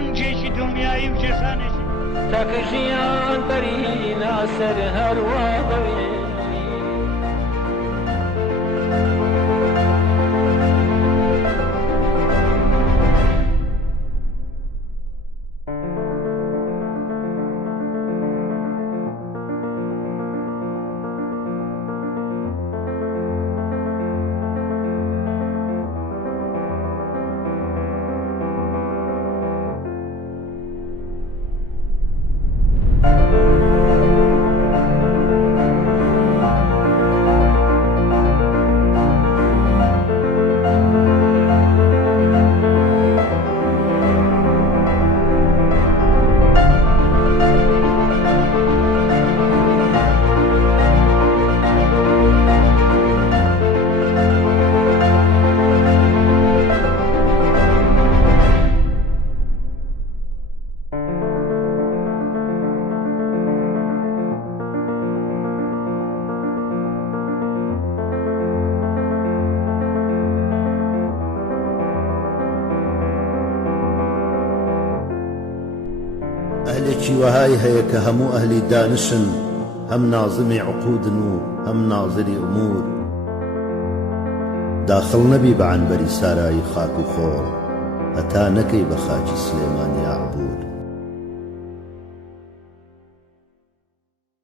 گونجێکی دڵنیایی و جێسانێکی تاکە ژیان بەری ناسەر هەروە بەوێ ئەهلێکی وەهای هەیە کە هەموو ئەهلی دانشن، هەم نازمی عقودن و هەم نازری ئومور. داخڵ نەبی بە عنبەری سارایی خاک و خۆڵ، هەتا نەکەی بە خاکی سلێمانی عەبور.